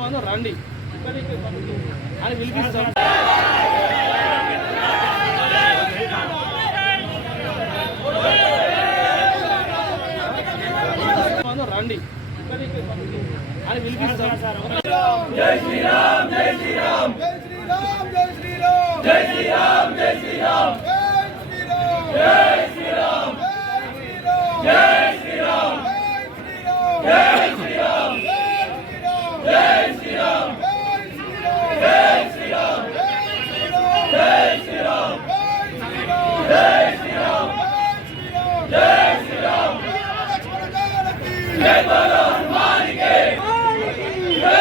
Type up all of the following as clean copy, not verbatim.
రండి అని పిలిపిస్తాం. రండి అని పిలిపిస్తాం. జై శ్రీరామ్ జై శ్రీరామ్ జై శ్రీరామ్ జై శ్రీరామ్ జై శ్రీరామ్ జై శ్రీరామ్ జై శ్రీరామ్ జై శ్రీరామ్ జై శ్రీరామ్ జై శ్రీరామ్ జై శ్రీరామ్ జై శ్రీరామ్ జై శ్రీరామ్ జై శ్రీరామ్ జై బలో హనుమానికి జై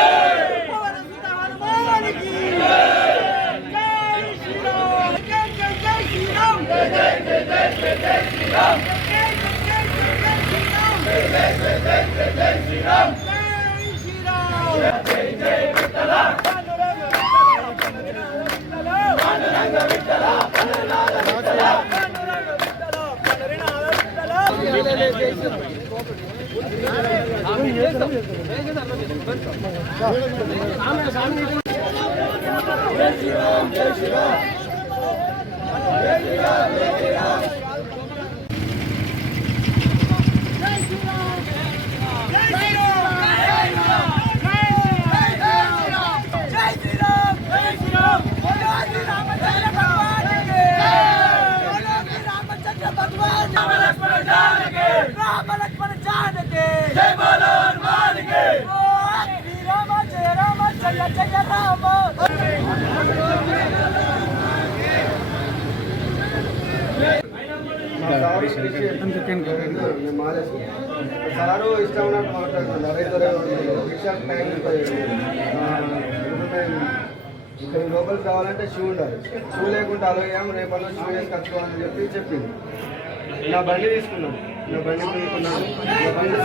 పవన సుత హనుమానికి జై శ్రీరామ్ జై జై శ్రీరామ్ జై జై జై జై శ్రీరామ్ జై జై జై శ్రీరామ్ జై జై జై జై శ్రీరామ్ జై జై విఠల పాండురంగ విఠల పాండురంగ విఠల జై బలో హనుమానికి శ్రీరామ జయ రామ జయ జయ రామ. సారు ఇష్టం ఉన్నట్టు మాట్లాడుతున్నారు. ఇక్కడ లోపలికి కావాలంటే షూ ఉండాలి. షూ లేకుండా అలాగేమో రేపల్లో షూ వేసి కట్టుకోవాలని చెప్పింది. నా బండి తీసుకున్నాను. నా బండి తీసుకున్నాను. నా బండి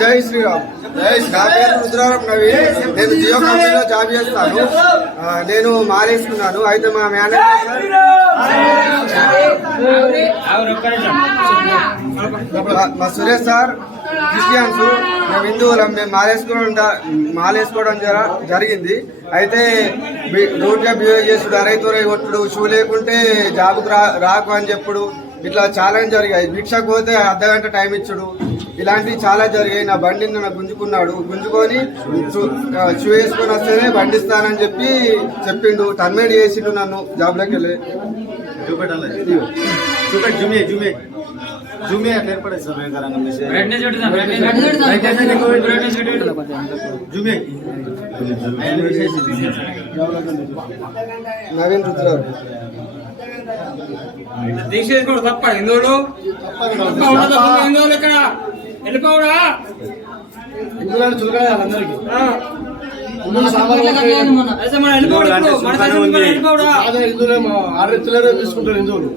జై శ్రీరామ్. నా పేరు రుద్రారం నవీన్. నేను జియో కంపెనీలో జాబ్ చేస్తాను. నేను మారేసుకున్నాను. అయితే మా మేనేజర్ మా సురేష్ సార్ క్రిస్టియన్స్, మేము హిందువులం. మేము మాలేసుకోవడం జరిగింది. అయితే రూట్ గా బిహేవ్ చేసుడు, అరైతురై కొట్టుడు, షూ లేకుంటే జాబుకు రాకు అని చెప్పుడు, ఇట్లా చాలా జరిగాయి. భిక్షకు పోతే అర్ధగంట టైం ఇచ్చుడు, ఇలాంటివి చాలా జరిగాయి. నా బండిని నన్ను గుంజుకొని షూ వేసుకొని వస్తేనే బండి ఇస్తానని చెప్పిండు. టర్మినేట్ చేసిండు నన్ను జాబ్లోకి వెళ్ళి. నవీన్ రుద్రారు దీక్ష తప్ప హిందువులు హిందువులు ఇక్కడ వెళ్ళిపోవడా హిందువులు చులకడా అందరికి హిందువులు ఆర్డర్ తీసుకుంటారు హిందువులు.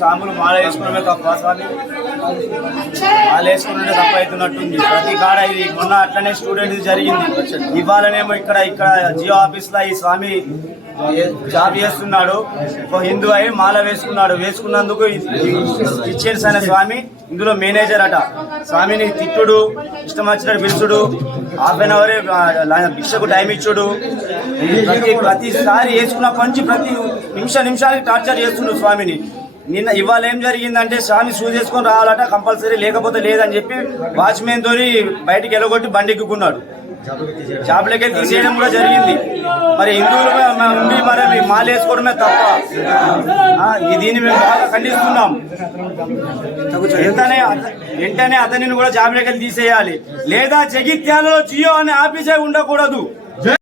సాములు మాల వేసుకున్నమే తప్ప స్వామి, మాల వేసుకున్నట్టే తప్ప అవుతున్నట్టుంది. ప్రతి కాడ ఇది మొన్న అట్లనే స్టూడెంట్ జరిగింది. ఇవాళనేమో ఇక్కడ జియో ఆఫీస్ లో ఈ స్వామి జాబ్ చేస్తున్నాడు. ఒక హిందూ అయి మాల వేసుకున్నందుకు క్రిస్టియన్స్ అనే స్వామి ఇందులో మేనేజర్ అట. స్వామిని తిట్టుడు, ఇష్టం వచ్చినట్టు పిలుచుడు, ½ భిక్షకు టైం ఇచ్చుడు, ప్రతిసారి వేసుకున్న పంచి ప్రతి నిమిషానికి టార్చర్ చేస్తుండు స్వామిని. ఇవాళ ఏం జరిగిందంటే స్వామి షూ చేసుకొని రావాలట కంపల్సరీ, లేకపోతే లేదని చెప్పి వాచ్మెన్ తోని బయటికి ఎలగొట్టి బండి ఎక్కుకున్నాడు. జాబ్లకి వెళ్ళి తీసేయడం కూడా జరిగింది. మరి హిందువులు ఉండి మరి మాల వేసుకోవడమే తప్ప. దీన్ని మేము బాగా ఖండిస్తున్నాం. వెంటనే అతనిని కూడా జాబ్లకి వెళ్ళి తీసేయాలి, లేదా జగిత్యాలలో జియో అనే ఆఫీసే ఉండకూడదు.